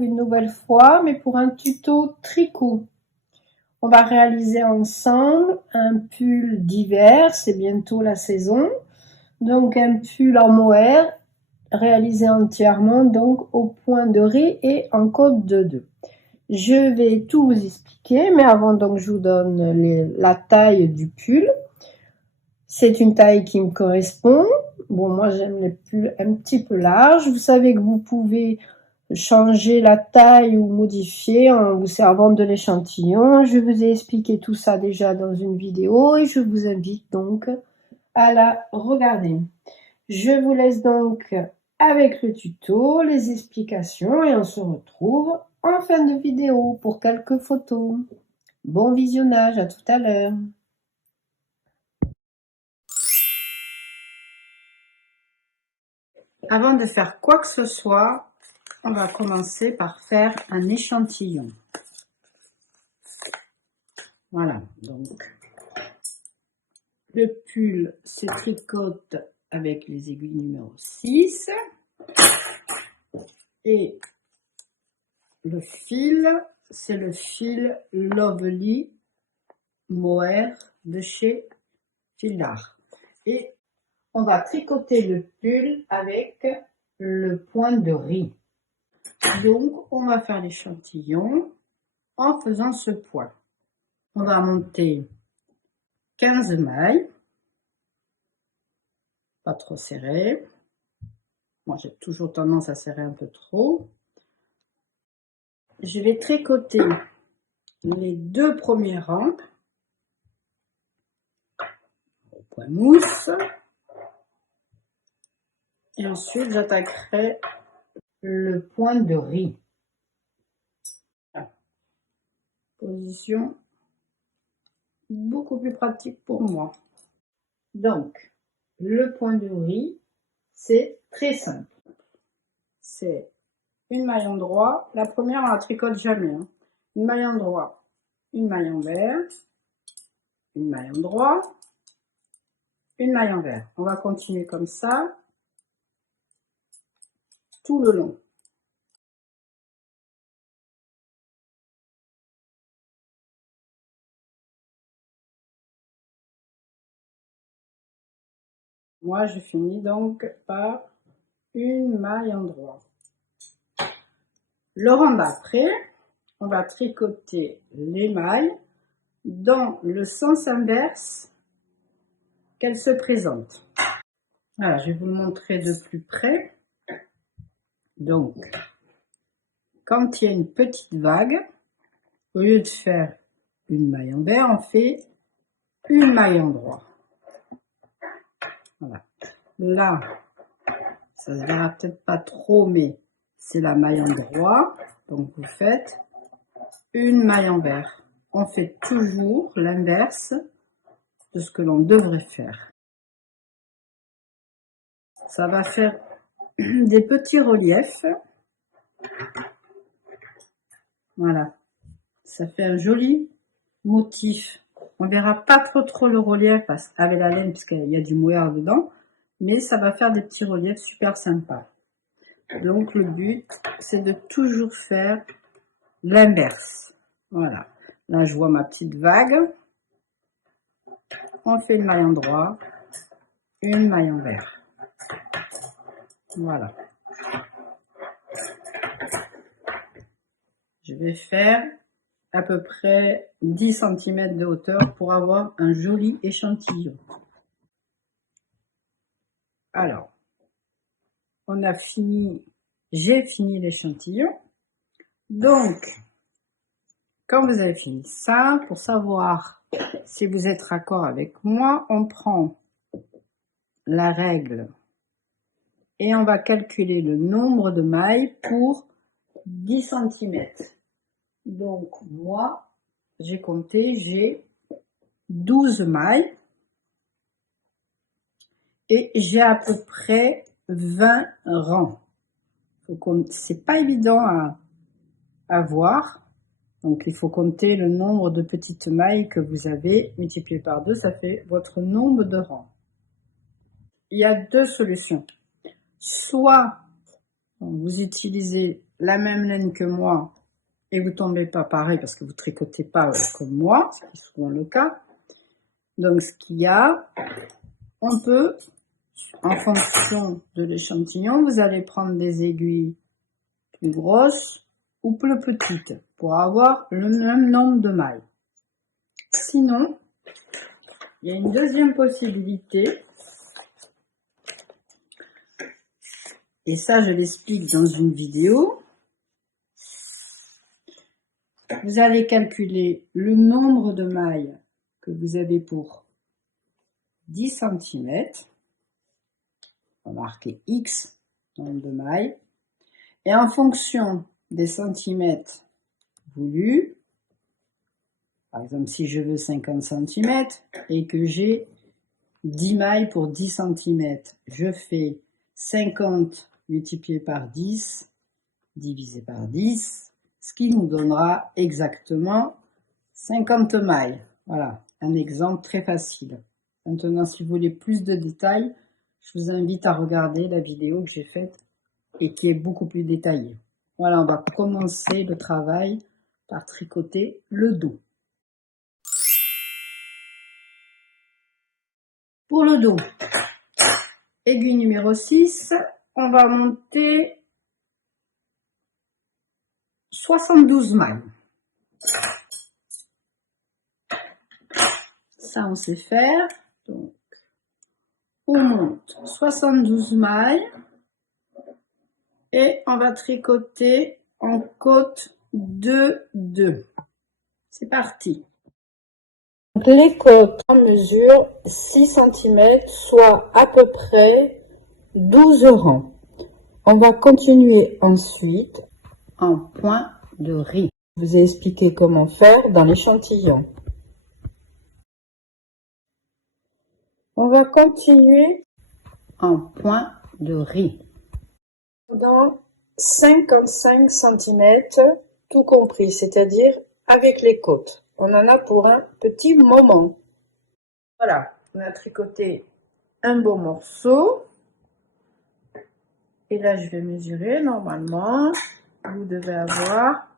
retrouve une nouvelle fois, mais pour un tuto tricot. On va réaliser ensemble un pull d'hiver, c'est bientôt la saison. Donc un pull en mohair, réalisé entièrement donc au point de riz et en côte de 2. Je vais tout vous expliquer, mais avant donc je vous donne la taille du pull. C'est une taille qui me correspond. Bon, moi j'aime les pulls un petit peu larges. Vous savez que vous pouvez changer la taille ou modifier en vous servant de l'échantillon. Je vous ai expliqué tout ça déjà dans une vidéo et je vous invite donc à la regarder. Je vous laisse donc avec le tuto, les explications et on se retrouve en fin de vidéo pour quelques photos. Bon visionnage, à tout à l'heure. Avant de faire quoi que ce soit, on va commencer par faire un échantillon. Voilà, donc le pull se tricote avec les aiguilles numéro 6 et le fil, c'est le fil Lovely Mohair de chez Fil d'Art. Et on va tricoter le pull avec le point de riz. Donc, on va faire l'échantillon en faisant ce point. On va monter 15 mailles, pas trop serré. Moi, j'ai toujours tendance à serrer un peu trop. Je vais tricoter les 2 premiers rangs au point mousse. Et ensuite, j'attaquerai le point de riz. Position beaucoup plus pratique pour moi. Donc, le point de riz, c'est très simple. C'est une maille endroit. La première, on la tricote jamais. Hein. Une maille endroit, une maille envers, une maille endroit, une maille envers. On va continuer comme ça tout le long. Moi, je finis donc par une maille endroit. Le rang d'après, on va tricoter les mailles dans le sens inverse qu'elles se présentent. Voilà, je vais vous le montrer de plus près. Donc, quand il y a une petite vague, au lieu de faire une maille envers, on fait une maille endroit. Voilà. Là, ça se verra peut-être pas trop, mais c'est la maille endroit. Donc, vous faites une maille envers. On fait toujours l'inverse de ce que l'on devrait faire. Ça va faire des petits reliefs. Voilà. Ça fait un joli motif. On verra pas trop le relief avec la laine puisqu'il y a du mohair dedans, mais ça va faire des petits reliefs super sympas. Donc le but, c'est de toujours faire l'inverse. Voilà. Là, je vois ma petite vague. On fait une maille endroit, une maille envers. Voilà. Je vais faire à peu près 10 cm de hauteur pour avoir un joli échantillon. Alors, on a fini, j'ai fini l'échantillon. Donc, quand vous avez fini ça, pour savoir si vous êtes raccord avec moi, on prend la règle et on va calculer le nombre de mailles pour 10 cm. Donc, moi, j'ai compté, j'ai 12 mailles et j'ai à peu près 20 rangs. C'est pas évident à voir. Donc, il faut compter le nombre de petites mailles que vous avez, multiplié par 2, ça fait votre nombre de rangs. Il y a 2 solutions. Soit vous utilisez la même laine que moi et vous tombez pas pareil parce que vous tricotez pas comme moi, ce qui est souvent le cas. Donc ce qu'il y a, on peut, en fonction de l'échantillon, vous allez prendre des aiguilles plus grosses ou plus petites pour avoir le même nombre de mailles. Sinon, il y a une deuxième possibilité, et ça je l'explique dans une vidéo. Vous allez calculer le nombre de mailles que vous avez pour 10 cm. On va marquer X, nombre de mailles. Et en fonction des centimètres voulus, par exemple si je veux 50 cm et que j'ai 10 mailles pour 10 cm, je fais 50 multiplié par 10 divisé par 10, ce qui nous donnera exactement 50 mailles. Voilà, un exemple très facile. Maintenant, si vous voulez plus de détails, je vous invite à regarder la vidéo que j'ai faite et qui est beaucoup plus détaillée. Voilà, on va commencer le travail par tricoter le dos. Pour le dos, aiguille numéro 6, on va monter 72 mailles. Ça, on sait faire. Donc, on monte 72 mailles et on va tricoter en côte 2-2. C'est parti. Donc, les côtes en mesure 6 cm, soit à peu près 12 rangs. On va continuer ensuite En point de riz. Je vous ai expliqué comment faire dans l'échantillon. On va continuer en point de riz. Dans 55 cm, tout compris, c'est-à-dire avec les côtes. On en a pour un petit moment. Voilà, on a tricoté un beau morceau. Et là, je vais mesurer. Normalement, vous devez avoir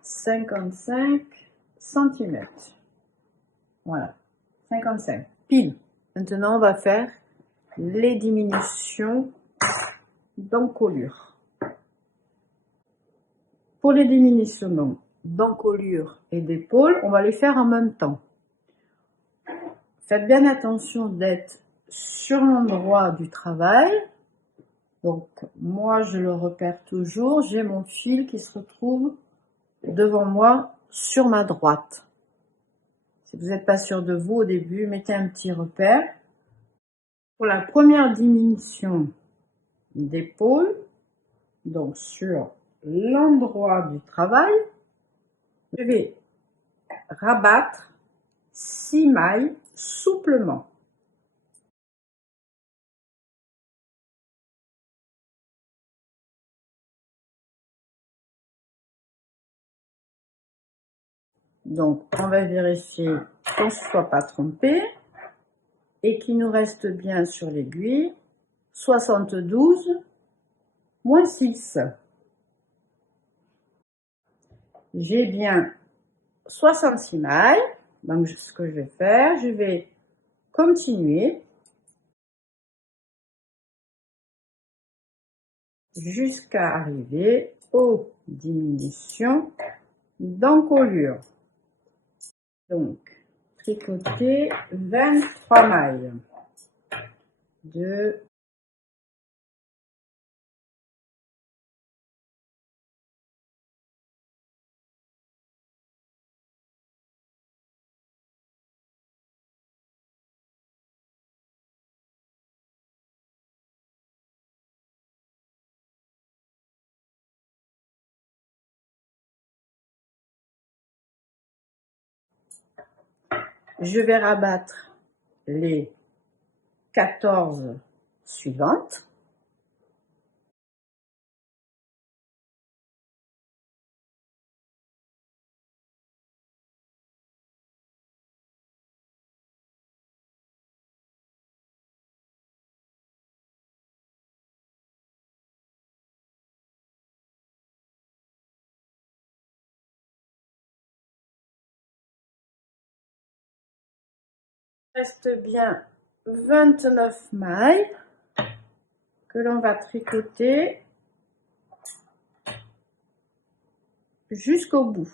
55 cm. Voilà, 55. Pile. Maintenant, on va faire les diminutions d'encolure. Pour les diminutions d'encolure et d'épaule, on va les faire en même temps. Faites bien attention d'être sur l'endroit du travail. Donc, moi, je le repère toujours. J'ai mon fil qui se retrouve devant moi sur ma droite. Si vous n'êtes pas sûr de vous au début, mettez un petit repère. Pour la première diminution d'épaule, donc sur l'endroit du travail, je vais rabattre 6 mailles souplement. Donc, on va vérifier qu'on ne se soit pas trompé et qu'il nous reste bien sur l'aiguille 72 moins 6. J'ai bien 66 mailles. Donc, ce que je vais faire, je vais continuer jusqu'à arriver aux diminutions d'encolure. Donc, tricoter 23 mailles. 2, je vais rabattre les 14 suivantes. Il reste bien 29 mailles que l'on va tricoter jusqu'au bout.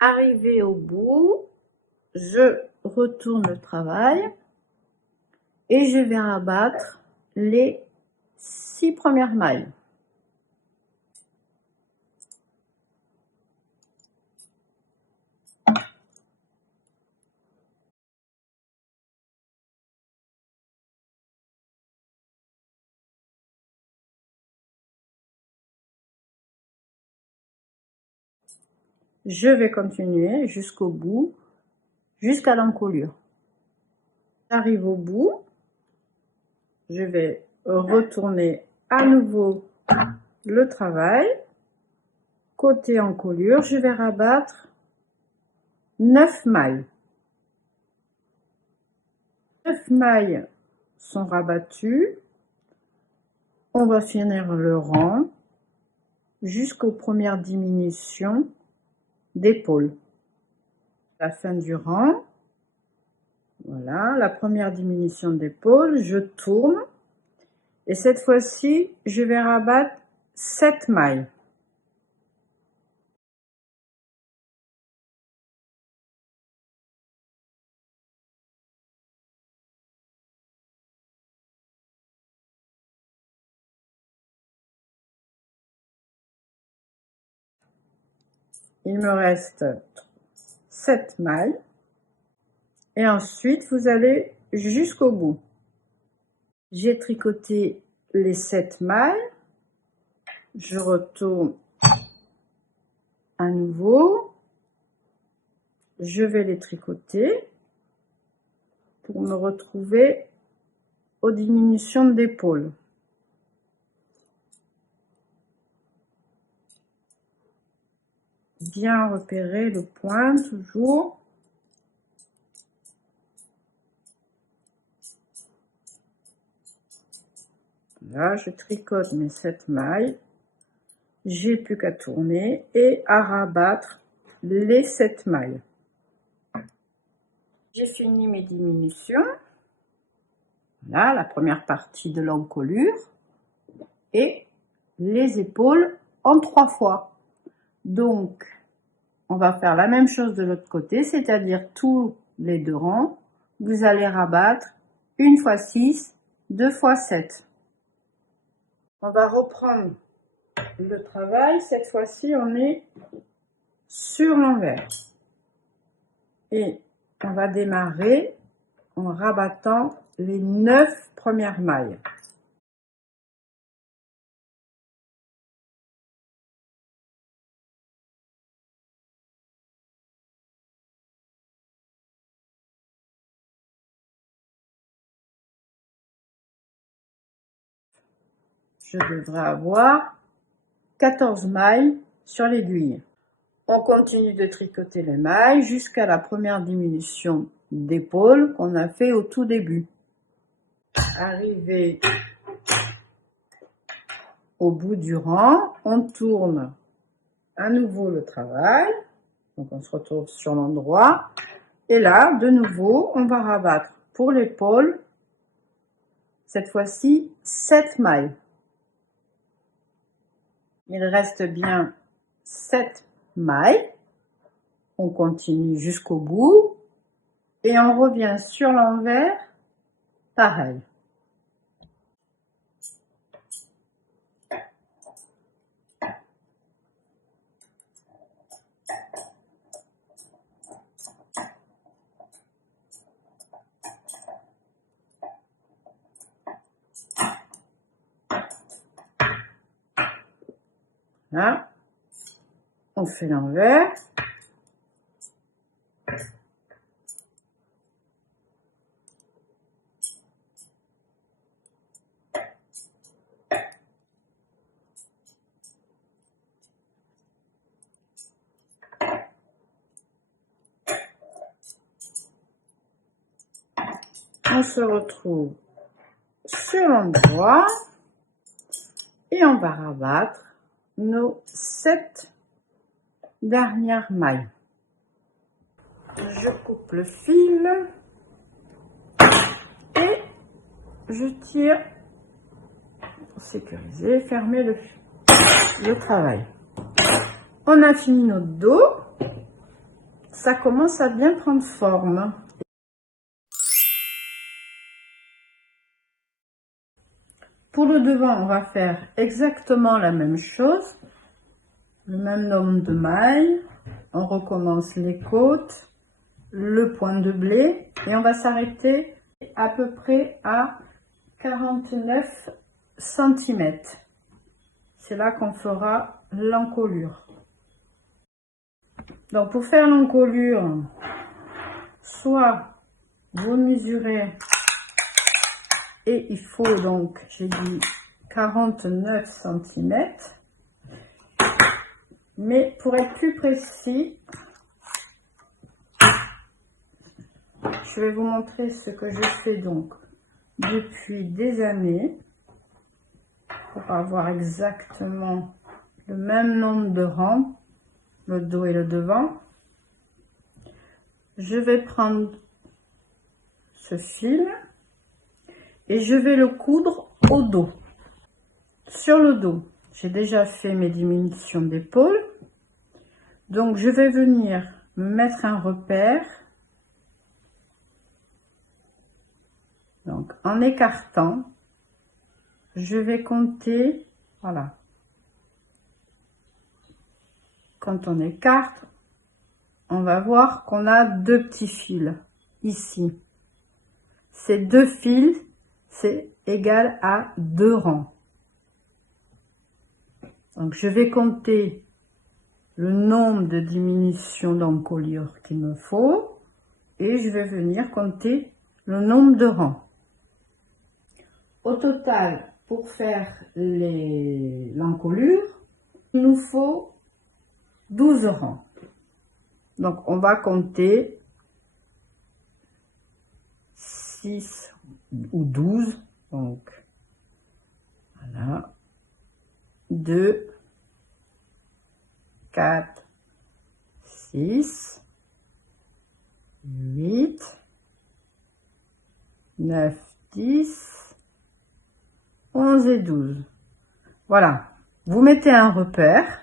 Arrivé au bout, je retourne le travail et je vais rabattre les 6 premières mailles. Je vais continuer jusqu'au bout, jusqu'à l'encolure. J'arrive au bout, je vais retourner à nouveau le travail. Côté encolure, je vais rabattre 9 mailles. 9 mailles sont rabattues. On va finir le rang jusqu'aux premières diminutions d'épaule. La fin du rang, voilà, la première diminution d'épaule, je tourne et cette fois-ci, je vais rabattre 7 mailles. Il me reste 7 mailles et ensuite vous allez jusqu'au bout. J'ai tricoté les 7 mailles, je retourne à nouveau, je vais les tricoter pour me retrouver aux diminutions d'épaule. Bien repérer le point toujours. Là, je tricote mes 7 mailles. J'ai plus qu'à tourner et à rabattre les 7 mailles. J'ai fini mes diminutions. Là, la première partie de l'encolure et les épaules en 3 fois. Donc, on va faire la même chose de l'autre côté, c'est-à-dire tous les 2 rangs. Vous allez rabattre 1 fois 6, 2 fois 7. On va reprendre le travail. Cette fois-ci, on est sur l'envers. Et on va démarrer en rabattant les 9 premières mailles. Je devrais avoir 14 mailles sur l'aiguille. On continue de tricoter les mailles jusqu'à la première diminution d'épaule qu'on a fait au tout début. Arrivé au bout du rang, on tourne à nouveau le travail. Donc on se retrouve sur l'endroit. Et là, de nouveau, on va rabattre pour l'épaule, cette fois-ci, 7 mailles. Il reste bien 7 mailles. On continue jusqu'au bout et on revient sur l'envers, pareil. Là, on fait l'envers. On se retrouve sur l'endroit et on va rabattre nos 7 dernières mailles. je coupe le fil et je tire pour sécuriser, fermer le travail. On a fini notre dos, ça commence à bien prendre forme. Pour le devant, on va faire exactement la même chose, le même nombre de mailles. On recommence les côtes, le point de blé et on va s'arrêter à peu près à 49 cm. C'est là qu'on fera l'encolure. Donc pour faire l'encolure, soit vous mesurez et il faut donc, j'ai dit 49 cm. Mais pour être plus précis, je vais vous montrer ce que je fais donc depuis des années pour avoir exactement le même nombre de rangs, le dos et le devant. Je vais prendre ce fil et je vais le coudre au dos. Sur le dos, j'ai déjà fait mes diminutions d'épaule. Donc, je vais venir me mettre un repère. Donc, en écartant, je vais compter, voilà. Quand on écarte, on va voir qu'on a deux petits fils ici. Ces deux fils, c'est égal à 2 rangs. Donc, je vais compter le nombre de diminutions d'encolure qu'il me faut et je vais venir compter le nombre de rangs. Au total, pour faire l'encolure, il nous faut 12 rangs. Donc, on va compter 6 ou 12. Donc, voilà. 2, 4, 6, 8, 9, 10, 11 et 12. Voilà. Vous mettez un repère.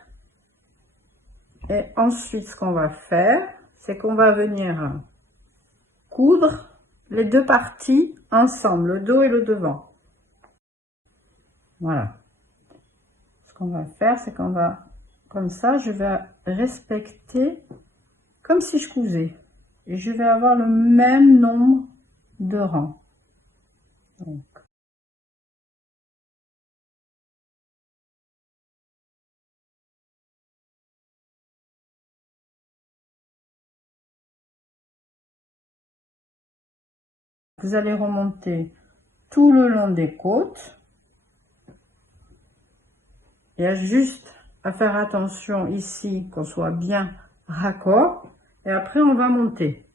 Et ensuite, ce qu'on va faire, c'est qu'on va venir coudre les deux parties ensemble, le dos et le devant. Voilà. Ce qu'on va faire, c'est qu'on va, comme ça, je vais respecter comme si je cousais. Et je vais avoir le même nombre de rangs. Donc, vous allez remonter tout le long des côtes. Il y a juste à faire attention ici qu'on soit bien raccord. Et après, on va monter.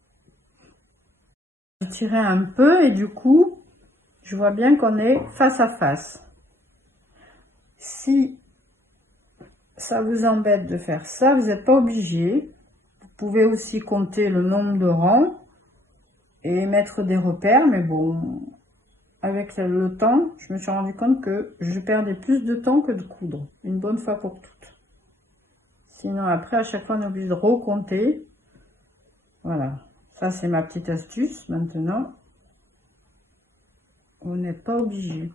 Je tirais un peu et du coup, je vois bien qu'on est face à face. Si ça vous embête de faire ça, vous n'êtes pas obligé. Vous pouvez aussi compter le nombre de rangs et mettre des repères, mais bon, avec le temps, je me suis rendu compte que je perdais plus de temps que de coudre, une bonne fois pour toutes. Sinon, après, à chaque fois, on est obligé de recompter. Voilà, ça c'est ma petite astuce. Maintenant, on n'est pas obligé.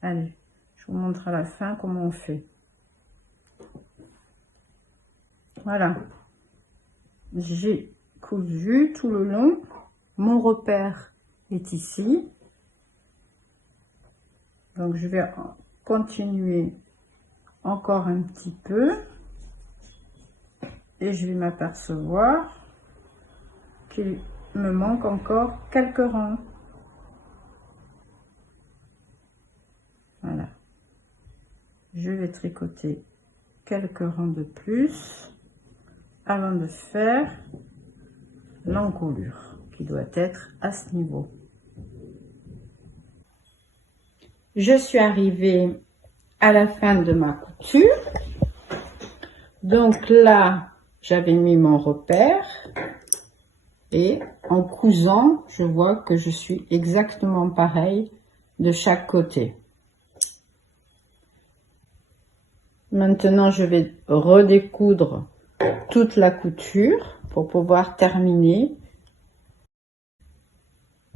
Allez, je vous montre à la fin comment on fait. Voilà, j'ai cousu tout le long. Mon repère est ici. Donc, je vais continuer encore un petit peu. Et je vais m'apercevoir qu'il me manque encore quelques rangs. Voilà. Je vais tricoter quelques rangs de plus avant de faire l'encolure qui doit être à ce niveau. Je suis arrivée à la fin de ma couture. Donc là, j'avais mis mon repère et en cousant, je vois que je suis exactement pareil de chaque côté. Maintenant, je vais redécoudre toute la couture pour pouvoir terminer.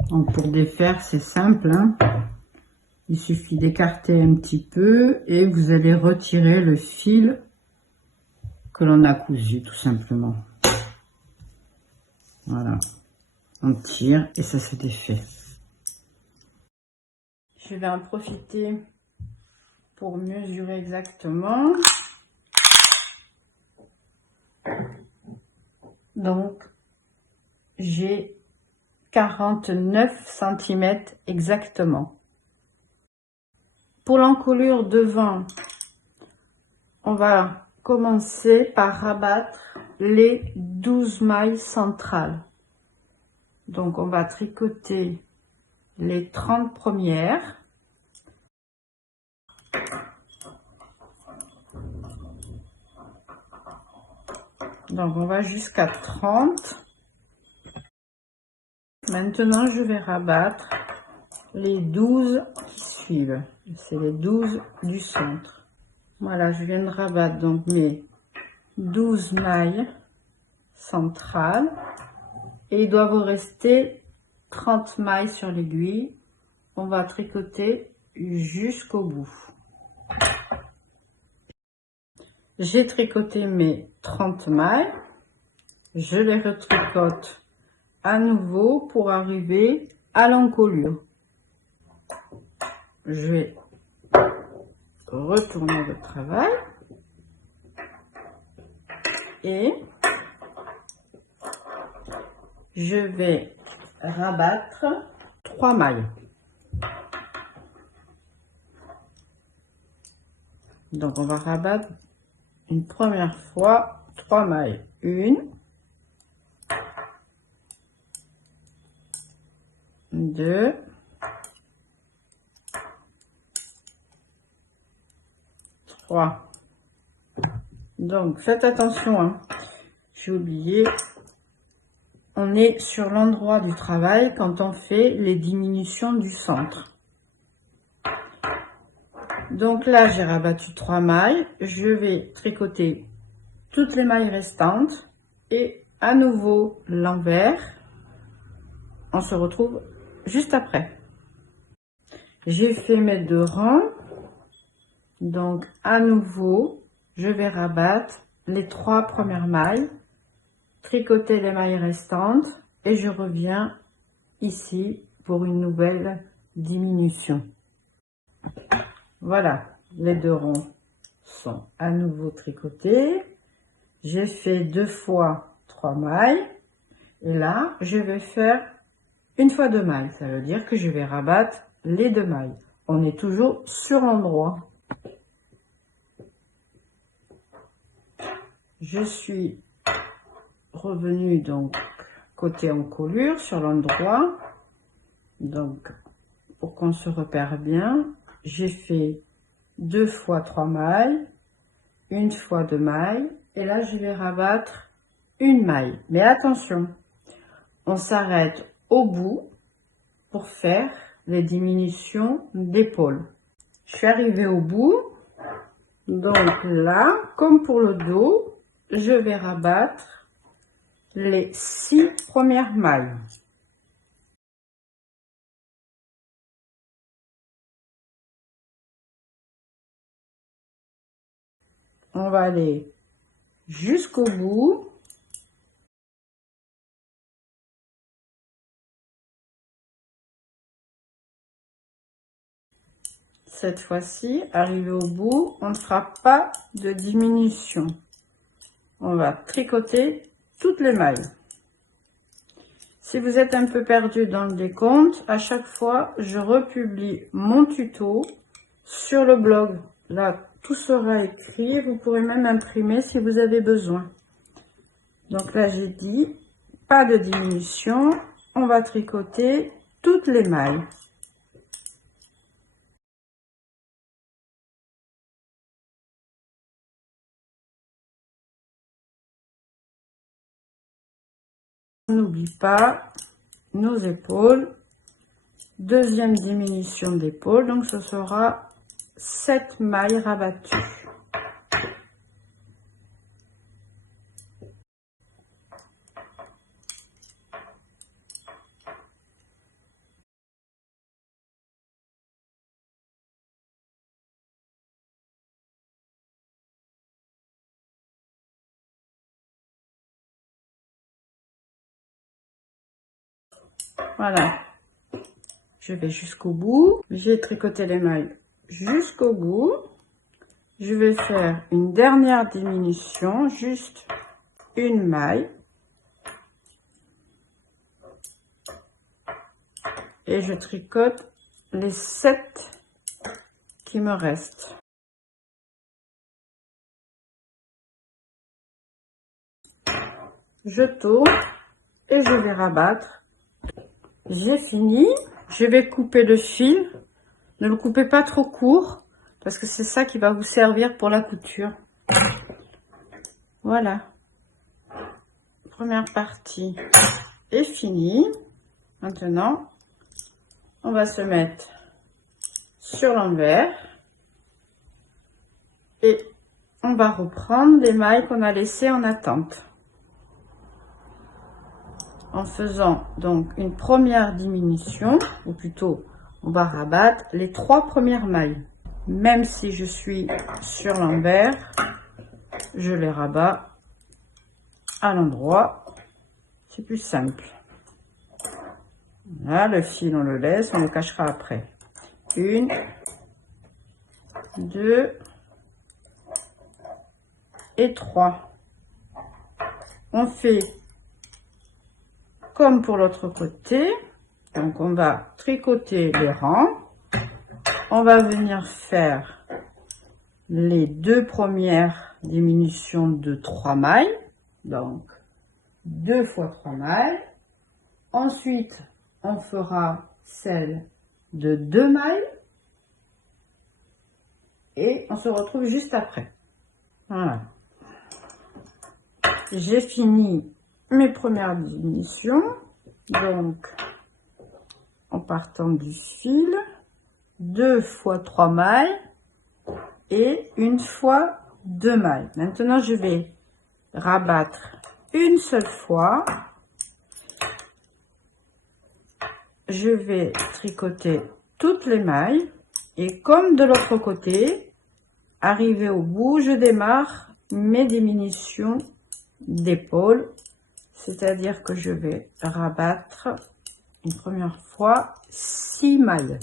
Donc pour défaire, c'est simple, hein. Il suffit d'écarter un petit peu et vous allez retirer le fil que l'on a cousu tout simplement. Voilà, on tire et ça se défait. Je vais en profiter pour mesurer exactement. Donc j'ai 49 cm exactement. Pour l'encolure devant, on va commencer par rabattre les 12 mailles centrales. Donc on va tricoter les 30 premières. Donc on va jusqu'à 30. Maintenant je vais rabattre les 12 qui suivent. C'est les 12 du centre. Voilà, je viens de rabattre donc mes 12 mailles centrales. Et il doit vous rester 30 mailles sur l'aiguille. On va tricoter jusqu'au bout. J'ai tricoté mes 30 mailles. Je les retricote à nouveau pour arriver à l'encolure. Je vais retourner le travail et je vais rabattre 3 mailles. Donc on va rabattre une première fois 3 mailles. 1, 2, 3. Donc faites attention, hein. J'ai oublié, on est sur l'endroit du travail quand on fait les diminutions du centre. Donc là j'ai rabattu 3 mailles, je vais tricoter toutes les mailles restantes et à nouveau l'envers. On se retrouve juste après. J'ai fait mes 2 rangs, donc à nouveau je vais rabattre les 3 premières mailles, tricoter les mailles restantes et je reviens ici pour une nouvelle diminution. Voilà, les 2 ronds sont à nouveau tricotés. J'ai fait 2 fois 3 mailles et là je vais faire une fois 2 mailles. Ça veut dire que je vais rabattre les 2 mailles. On est toujours sur l'endroit. Je suis revenue donc côté encolure sur l'endroit. Donc pour qu'on se repère bien, j'ai fait 2 fois 3 mailles, une fois 2 mailles et là je vais rabattre une maille. Mais attention, on s'arrête au bout pour faire les diminutions d'épaule. Je suis arrivée au bout, donc là comme pour le dos, je vais rabattre les 6 premières mailles. On va aller jusqu'au bout. Cette fois-ci, arrivé au bout, on ne fera pas de diminution. On va tricoter toutes les mailles. Si vous êtes un peu perdu dans le décompte, à chaque fois, je republie mon tuto sur le blog. Là, tout sera écrit. Vous pourrez même imprimer si vous avez besoin. Donc là, j'ai dit, pas de diminution. On va tricoter toutes les mailles. n'oublie pas nos épaules. Deuxième diminution d'épaule, donc ce sera 7 mailles rabattues. Voilà, je vais jusqu'au bout, j'ai tricoté les mailles jusqu'au bout. Je vais faire une dernière diminution, juste une maille. Et je tricote les 7 qui me restent. Je tourne et je vais rabattre. J'ai fini. Je vais couper le fil. Ne le coupez pas trop court parce que c'est ça qui va vous servir pour la couture. Voilà. Première partie est finie. Maintenant, on va se mettre sur l'envers et on va reprendre les mailles qu'on a laissées en attente. En faisant donc une première diminution, ou plutôt on va rabattre les 3 premières mailles. Même si je suis sur l'envers, je les rabats à l'endroit, c'est plus simple. Là, le fil on le laisse, on le cachera après. 1, 2 et 3. On fait comme pour l'autre côté, donc on va tricoter les rangs, on va venir faire les 2 premières diminutions de 3 mailles, donc 2 fois 3 mailles, ensuite on fera celle de 2 mailles et on se retrouve juste après. Voilà, j'ai fini mes premières diminutions, donc en partant du fil, 2 fois 3 mailles et 1 fois 2 mailles. Maintenant je vais rabattre une seule fois, je vais tricoter toutes les mailles et comme de l'autre côté, arrivé au bout, je démarre mes diminutions d'épaule. C'est-à-dire que je vais rabattre une première fois 6 mailles.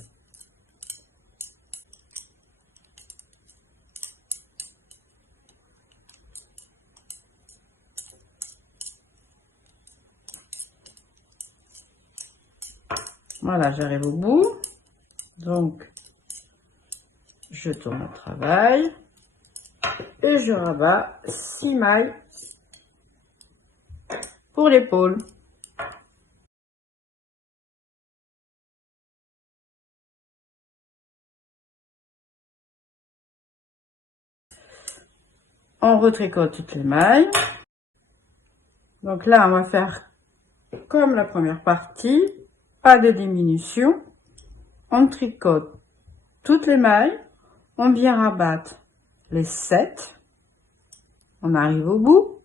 Voilà, j'arrive au bout. Donc, je tourne au travail et je rabats 6 mailles pour l'épaule. On retricote toutes les mailles. Donc là, on va faire comme la première partie, pas de diminution. On tricote toutes les mailles, on vient rabattre les 7. On arrive au bout,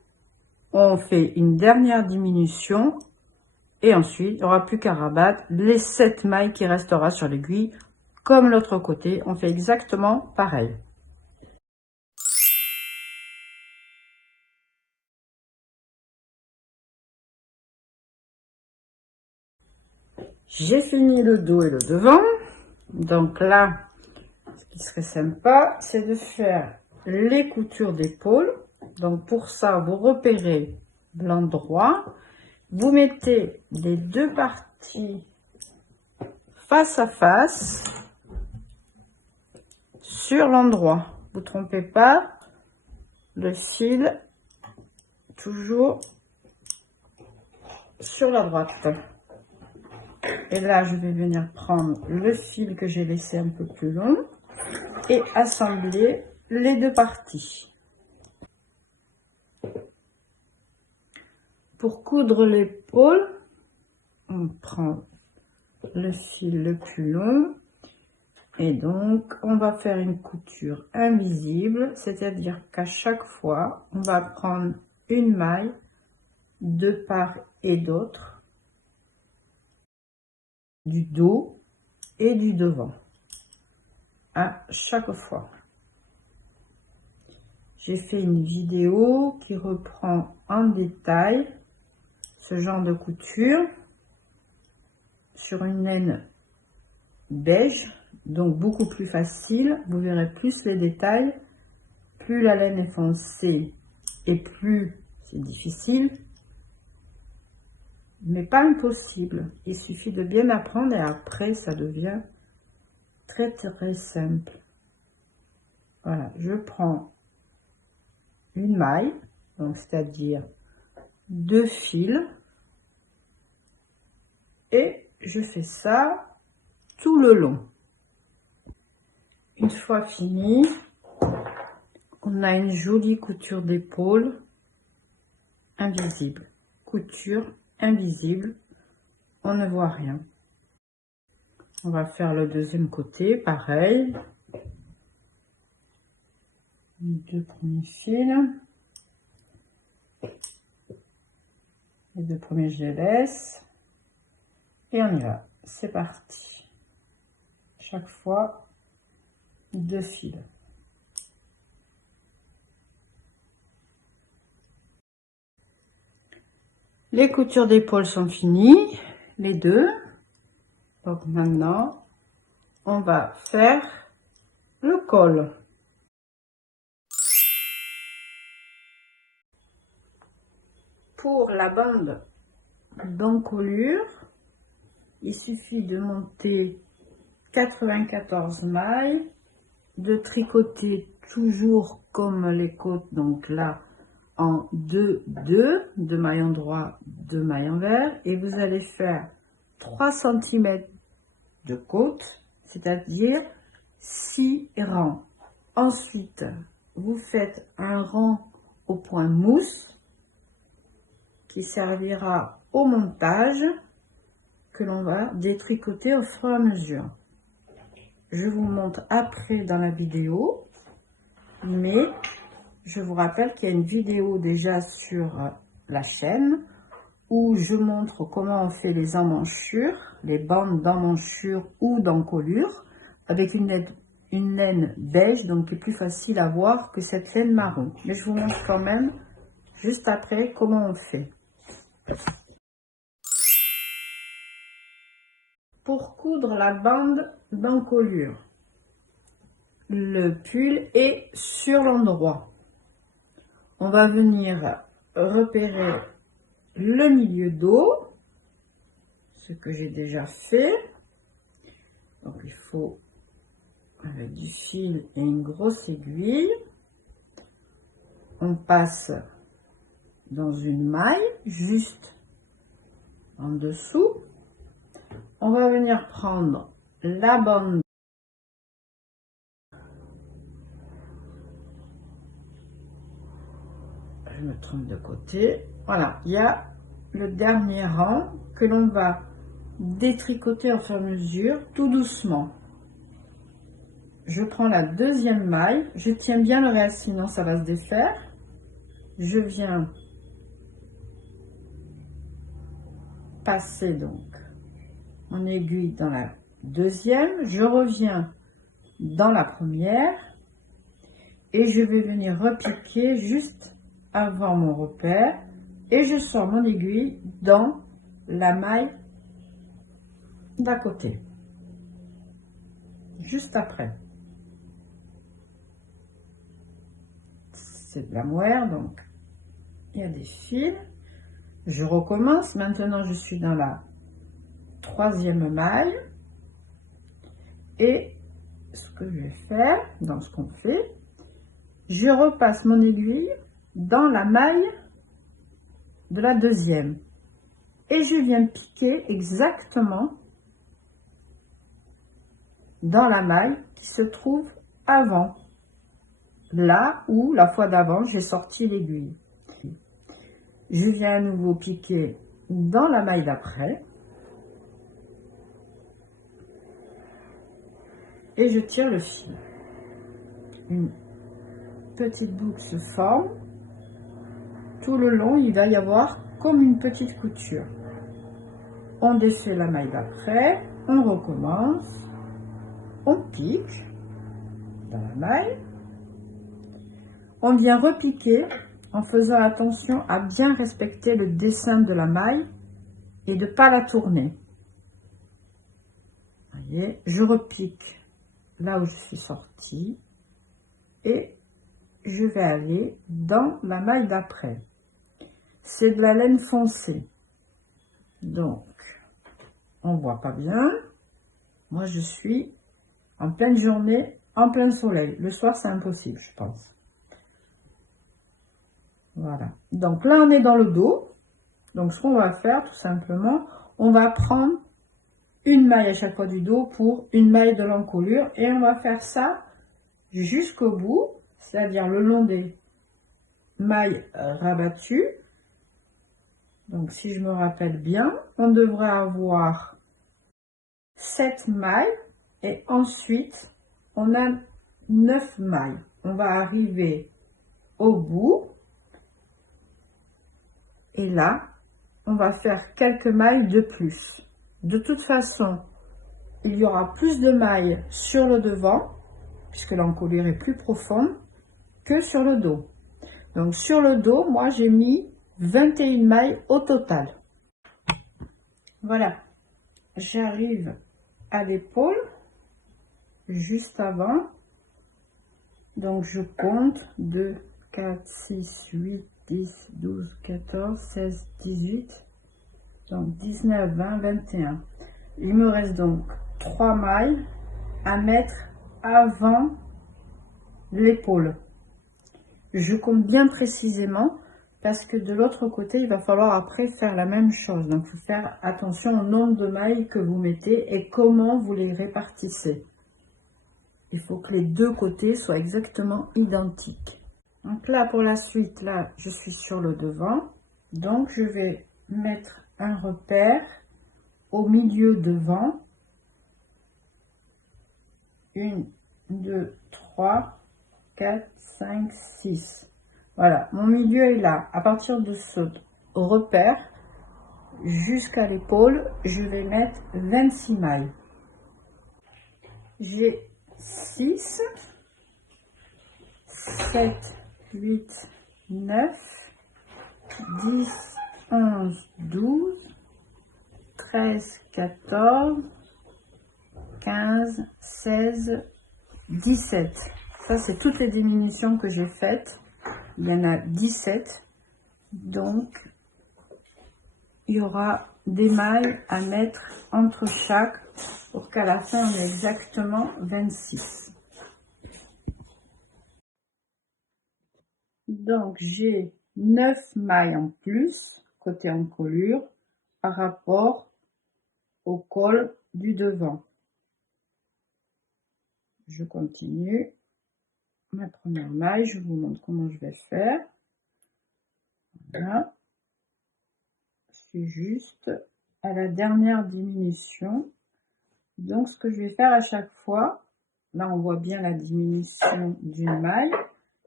on fait une dernière diminution et ensuite il n'y aura plus qu'à rabattre les 7 mailles qui restera sur l'aiguille. Comme l'autre côté, on fait exactement pareil. J'ai fini le dos et le devant. Donc là, ce qui serait sympa, c'est de faire les coutures d'épaule. Donc pour ça, vous repérez l'endroit. Vous mettez les 2 parties face à face sur l'endroit. Vous ne trompez pas le fil, toujours sur la droite. Et là, je vais venir prendre le fil que j'ai laissé un peu plus long et assembler les 2 parties. Pour coudre l'épaule, on prend le fil le plus long et donc on va faire une couture invisible, c'est-à-dire qu'à chaque fois, on va prendre une maille de part et d'autre du dos et du devant à chaque fois. J'ai fait une vidéo qui reprend en détail ce genre de couture sur une laine beige, donc beaucoup plus facile. Vous verrez plus les détails. Plus la laine est foncée et plus c'est difficile, mais pas impossible. Il suffit de bien apprendre et après ça devient très simple. Voilà, je prends une maille, donc c'est-à-dire 2 fils, et je fais ça tout le long. Une fois fini, on a une jolie couture d'épaule invisible. Couture invisible, on ne voit rien. On va faire le deuxième côté, pareil. Les 2 premiers fils. Les 2 premiers, je les laisse. Et on y va. C'est parti. Chaque fois, 2 fils. Les coutures d'épaule sont finies, les 2. Donc maintenant, on va faire le col. Pour la bande d'encolure, il suffit de monter 94 mailles, de tricoter toujours comme les côtes, donc là en 2 mailles endroit, 2 mailles envers, et vous allez faire 3 cm de côte, c'est-à-dire 6 rangs. Ensuite, vous faites un rang au point mousse qui servira au montage que l'on va détricoter au fur et à mesure. Je vous montre après dans la vidéo, mais je vous rappelle qu'il y a une vidéo déjà sur la chaîne où je montre comment on fait les emmanchures, les bandes d'emmanchures ou d'encolure avec une laine beige, donc qui est plus facile à voir que cette laine marron. Mais je vous montre quand même juste après comment on fait. Pour coudre la bande d'encolure, le pull est sur l'endroit. On va venir repérer le milieu dos, ce que j'ai déjà fait. Donc il faut, avec du fil et une grosse aiguille, on passe dans une maille juste en dessous. On va venir prendre la bande je me trompe de côté. Voilà, il y a le dernier rang que l'on va détricoter au fur et à mesure, tout doucement. Je prends la deuxième maille, je tiens bien le reste, sinon ça va se défaire. Je viens passer donc mon aiguille dans la deuxième, je reviens dans la première et je vais venir repiquer juste avant mon repère et je sors mon aiguille dans la maille d'à côté, juste après. C'est de la moire, donc il y a des fils. Je recommence. Maintenant, je suis dans la troisième maille et ce que je vais faire, dans ce qu'on fait, je repasse mon aiguille dans la maille de la deuxième et je viens piquer exactement dans la maille qui se trouve avant, là où la fois d'avant j'ai sorti l'aiguille. Je viens à nouveau piquer dans la maille d'après. Et je tire le fil. Une petite boucle se forme. Tout le long, il va y avoir comme une petite couture. On défait la maille d'après, on recommence, on pique dans la maille. On vient repiquer en faisant attention à bien respecter le dessin de la maille et de ne pas la tourner. Vous voyez, je repique là où je suis sortie et je vais aller dans la maille d'après. C'est de la laine foncée, donc on voit pas bien. Moi je suis en pleine journée, en plein soleil. Le soir c'est impossible, je pense. Voilà, donc là on est dans le dos. Donc ce qu'on va faire tout simplement, on va prendre une maille à chaque fois du dos pour une maille de l'encolure et on va faire ça jusqu'au bout, c'est-à-dire le long des mailles rabattues. Donc si je me rappelle bien, on devrait avoir 7 mailles et ensuite on a 9 mailles. On va arriver au bout et là on va faire quelques mailles de plus. De toute façon, il y aura plus de mailles sur le devant puisque l'encolure est plus profonde que sur le dos. Donc sur le dos, moi j'ai mis 21 mailles au total. Voilà, j'arrive à l'épaule juste avant. Donc je compte 2, 4, 6, 8, 10, 12, 14, 16, 18, donc 19, 20, 21. Il me reste donc 3 mailles à mettre avant l'épaule. Je compte bien précisément parce que de l'autre côté, il va falloir après faire la même chose. Donc, il faut faire attention au nombre de mailles que vous mettez et comment vous les répartissez. Il faut que les deux côtés soient exactement identiques. Donc là, pour la suite, là, je suis sur le devant. Donc, je vais mettre un repère au milieu devant. 1, 2, 3, 4, 5, 6. Voilà, mon milieu est là. À partir de ce repère jusqu'à l'épaule, je vais mettre 26 mailles. J'ai 6, 7, 8, 9, 10, 11, 12, 13, 14, 15, 16, 17. Ça, c'est toutes les diminutions que j'ai faites. Il y en a 17. Donc, il y aura des mailles à mettre entre chaque pour qu'à la fin, on ait exactement 26. Donc, j'ai 9 mailles en plus, côté encolure, par rapport au col du devant. Je continue ma première maille, je vous montre comment je vais faire. Voilà. C'est juste à la dernière diminution. Donc, ce que je vais faire à chaque fois, là, on voit bien la diminution d'une maille.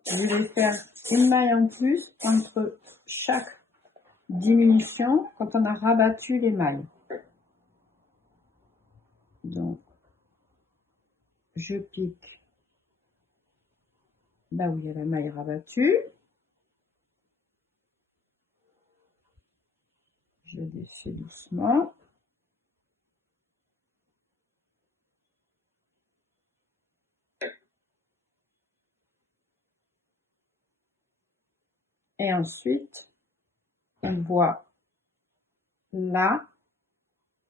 Je vais faire une maille en plus entre chaque diminution quand on a rabattu les mailles. Donc, je pique là où il y a la maille rabattue. Je défais doucement. Et ensuite, on voit là,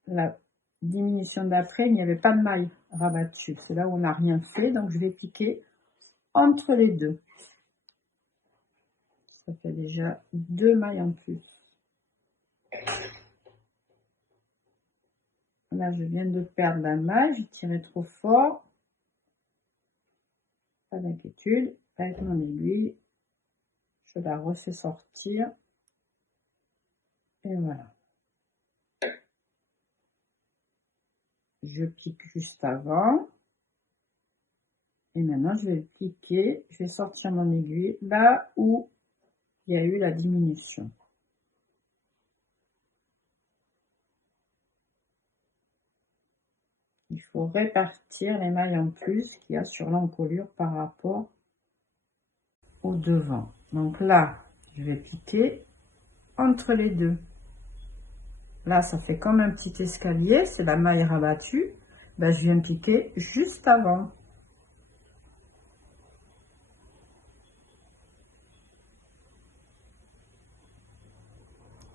la diminution d'après, il n'y avait pas de maille rabattue. C'est là où on n'a rien fait, donc je vais piquer entre les deux. Ça fait déjà 2 mailles en plus. Là, je viens de perdre la maille, j'ai tiré trop fort. Pas d'inquiétude, avec mon aiguille, je la refais sortir. Et voilà. Je pique juste avant. Et maintenant, je vais piquer, je vais sortir mon aiguille là où il y a eu la diminution. Il faut répartir les mailles en plus qu'il y a sur l'encolure par rapport au devant. Donc là, je vais piquer entre les deux. Là, ça fait comme un petit escalier, c'est la maille rabattue. Ben, je viens piquer juste avant.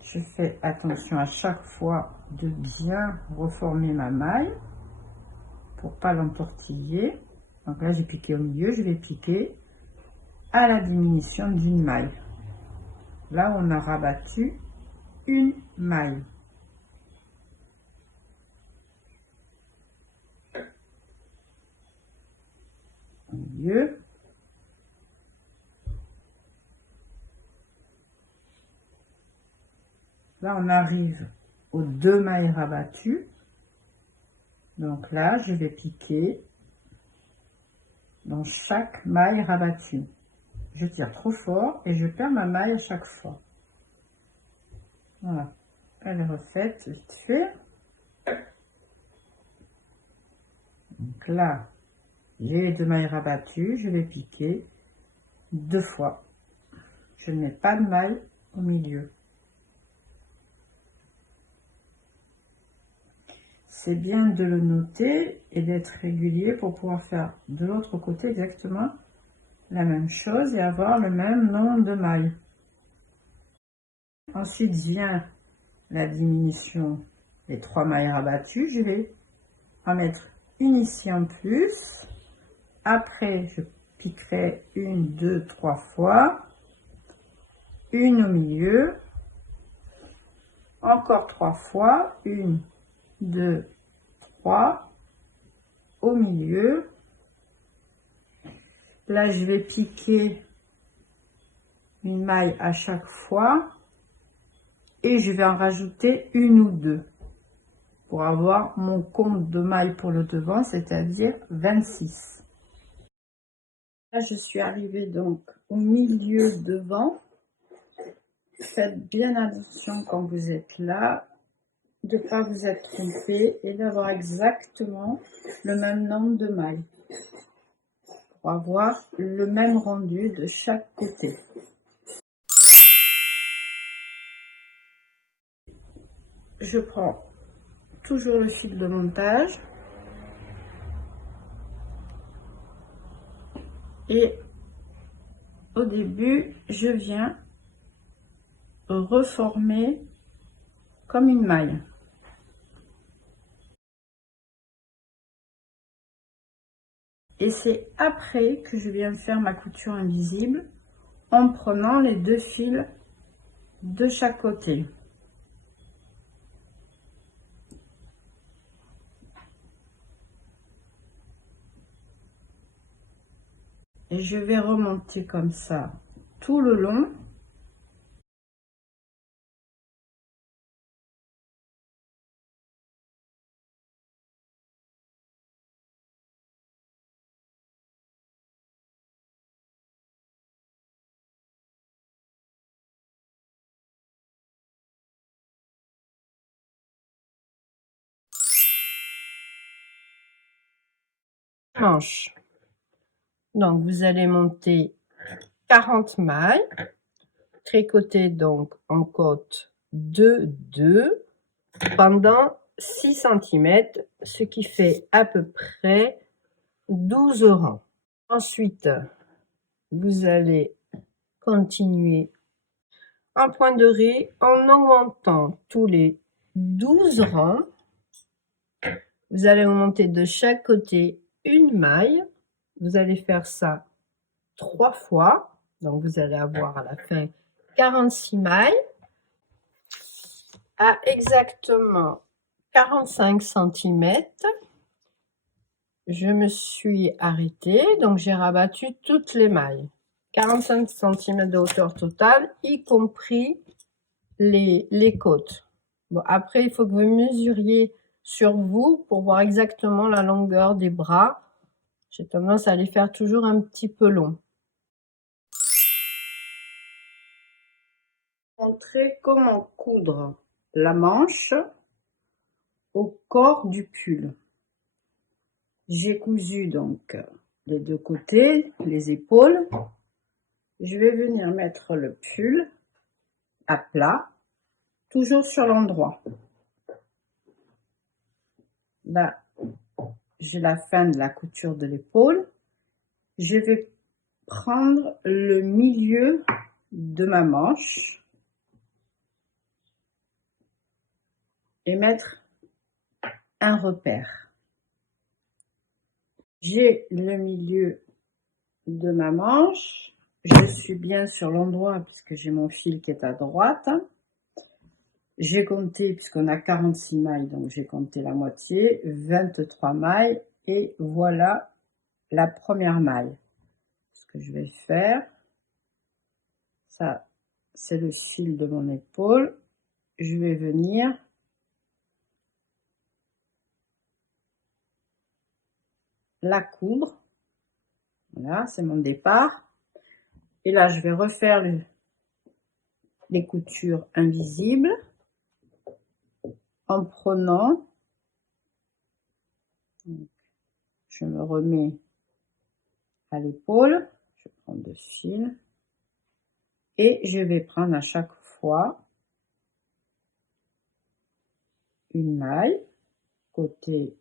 Je fais attention à chaque fois de bien reformer ma maille pour pas l'entortiller. Donc là, j'ai piqué au milieu, je vais piquer à la diminution d'une maille. Là, on a rabattu une maille. Au milieu. Là, on arrive aux deux mailles rabattues. Donc là, je vais piquer dans chaque maille rabattue. Je tire trop fort et je perds ma maille à chaque fois. Voilà. Elle est refaite vite fait. Donc là, j'ai les deux mailles rabattues. Je vais piquer deux fois. Je ne mets pas de maille au milieu. C'est bien de le noter et d'être régulier pour pouvoir faire de l'autre côté exactement la même chose et avoir le même nombre de mailles. Ensuite vient la diminution des trois mailles rabattues. Je vais en mettre une ici en plus. Après, je piquerai une, deux, trois fois. Une au milieu. Encore trois fois. Une, deux, trois. Au milieu. Là, je vais piquer une maille à chaque fois. Et je vais en rajouter une ou deux pour avoir mon compte de mailles pour le devant, c'est-à-dire 26. Là, je suis arrivée donc au milieu devant. Faites bien attention quand vous êtes là, de ne pas vous être trompé et d'avoir exactement le même nombre de mailles pour avoir le même rendu de chaque côté. Je prends toujours le fil de montage et au début, je viens reformer comme une maille. Et c'est après que je viens faire ma couture invisible en prenant les deux fils de chaque côté. Et je vais remonter comme ça tout le long. Manche. Donc vous allez monter 40 mailles, tricoter donc en côte 2, 2 pendant 6 cm, ce qui fait à peu près 12 rangs. Ensuite, vous allez continuer un point de riz en augmentant tous les 12 rangs. Vous allez augmenter de chaque côté une maille. Vous allez faire ça 3 fois. Donc, vous allez avoir à la fin 46 mailles à exactement 45 cm. Je me suis arrêtée, donc j'ai rabattu toutes les mailles. 45 cm de hauteur totale, y compris les côtes. Bon, après, il faut que vous mesuriez sur vous pour voir exactement la longueur des bras. J'ai tendance à les faire toujours un petit peu longs. Montrer comment coudre la manche au corps du pull. J'ai cousu donc les deux côtés, les épaules. Je vais venir mettre le pull à plat, toujours sur l'endroit. Là, j'ai la fin de la couture de l'épaule. Je vais prendre le milieu de ma manche et mettre un repère. J'ai le milieu de ma manche. Je suis bien sur l'endroit puisque j'ai mon fil qui est à droite. J'ai compté, puisqu'on a 46 mailles, donc j'ai compté la moitié, 23 mailles, et voilà la première maille. Ce que je vais faire, ça c'est le fil de mon épaule, je vais venir la coudre, voilà, c'est mon départ, et là je vais refaire les coutures invisibles, en prenant, je me remets à l'épaule, je prends 2 fils, et je vais prendre à chaque fois une maille, côté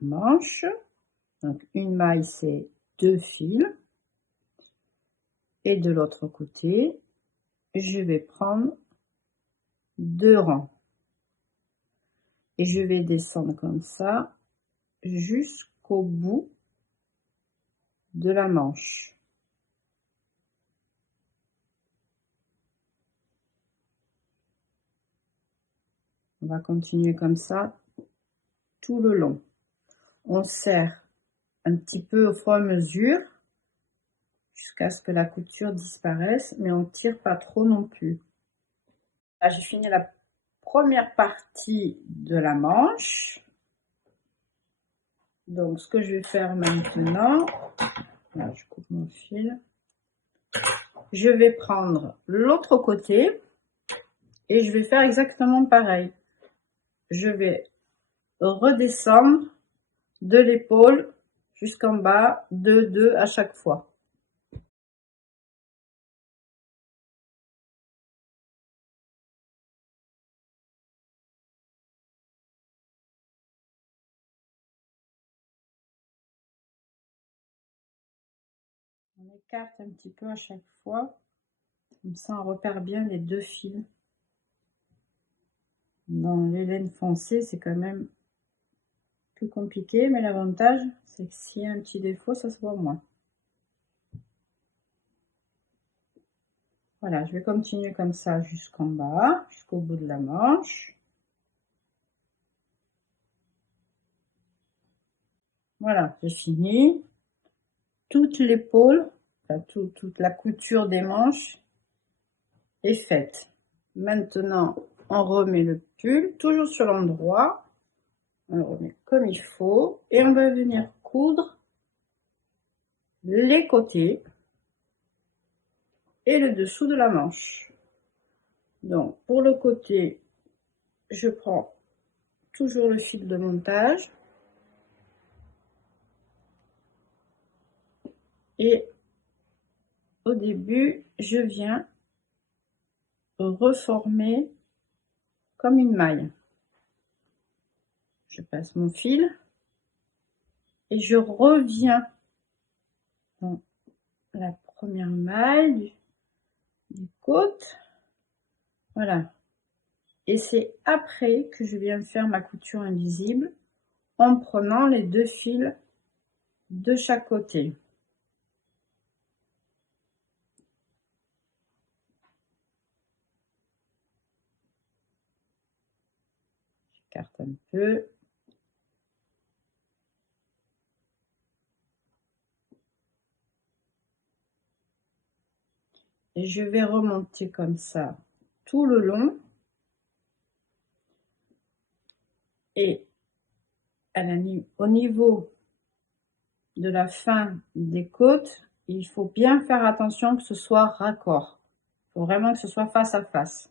manche, donc une maille c'est 2 fils, et de l'autre côté, je vais prendre 2 rangs. Et je vais descendre comme ça jusqu'au bout de la manche. On va continuer comme ça tout le long. On serre un petit peu au fur et à mesure jusqu'à ce que la couture disparaisse, mais on tire pas trop non plus. Là, j'ai fini la première partie de la manche. Donc, ce que je vais faire maintenant, là, je coupe mon fil. Je vais prendre l'autre côté et je vais faire exactement pareil. Je vais redescendre de l'épaule jusqu'en bas de 2 à chaque fois. On écarte un petit peu à chaque fois, comme ça on repère bien les 2 fils. Dans les laines foncées, c'est quand même plus compliqué, mais l'avantage, c'est que s'il y a un petit défaut, ça se voit moins. Voilà, je vais continuer comme ça jusqu'en bas, jusqu'au bout de la manche. Voilà, j'ai fini. Toute l'épaule, enfin, toute la couture des manches est faite. Maintenant, on remet le pull, toujours sur l'endroit. On le remet comme il faut. Et on va venir coudre les côtés et le dessous de la manche. Donc, pour le côté, je prends toujours le fil de montage. Et au début, je viens reformer comme une maille. Je passe mon fil et je reviens dans la première maille du côté. Voilà. Et c'est après que je viens faire ma couture invisible en prenant les 2 fils de chaque côté. J'écarte un peu. Et je vais remonter comme ça tout le long. Et au niveau de la fin des côtes, il faut bien faire attention que ce soit raccord. Il faut vraiment que ce soit face à face.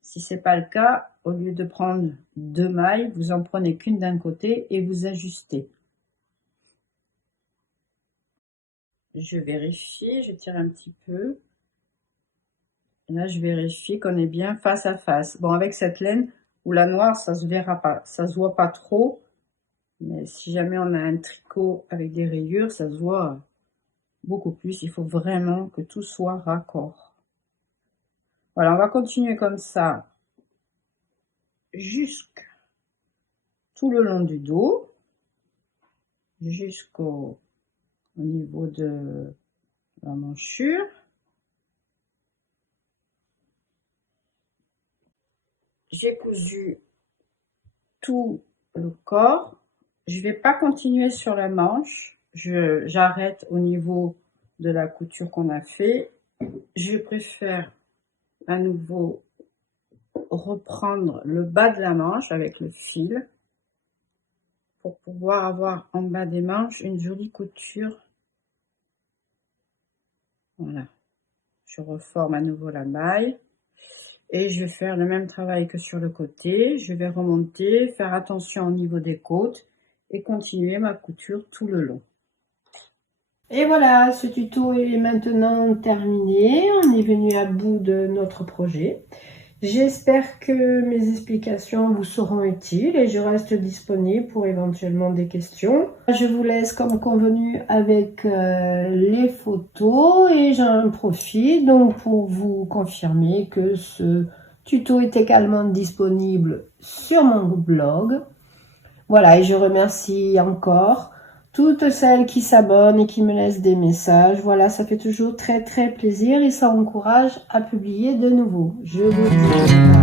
Si c'est pas le cas, au lieu de prendre 2 mailles, vous en prenez qu'une d'un côté et vous ajustez. Je vérifie, je tire un petit peu. Et là, je vérifie qu'on est bien face à face. Bon, avec cette laine ou la noire, ça se verra pas, ça se voit pas trop. Mais si jamais on a un tricot avec des rayures, ça se voit beaucoup plus. Il faut vraiment que tout soit raccord. Voilà, on va continuer comme ça jusqu'à tout le long du dos, jusqu'au niveau de la manchure. J'ai cousu tout le corps. Je vais pas continuer sur la manche. J'arrête au niveau de la couture qu'on a fait. Je préfère à nouveau reprendre le bas de la manche avec le fil pour pouvoir avoir en bas des manches une jolie couture. Voilà. Je reforme à nouveau la maille et je vais faire le même travail que sur le côté. Je vais remonter, faire attention au niveau des côtes et continuer ma couture tout le long. Et voilà, ce tuto est maintenant terminé. On est venu à bout de notre projet. J'espère que mes explications vous seront utiles et je reste disponible pour éventuellement des questions. Je vous laisse comme convenu avec les photos et j'en profite donc pour vous confirmer que ce tuto est également disponible sur mon blog. Voilà, et je remercie encore toutes celles qui s'abonnent et qui me laissent des messages. Voilà, ça fait toujours très plaisir et ça encourage à publier de nouveau. Je vous dis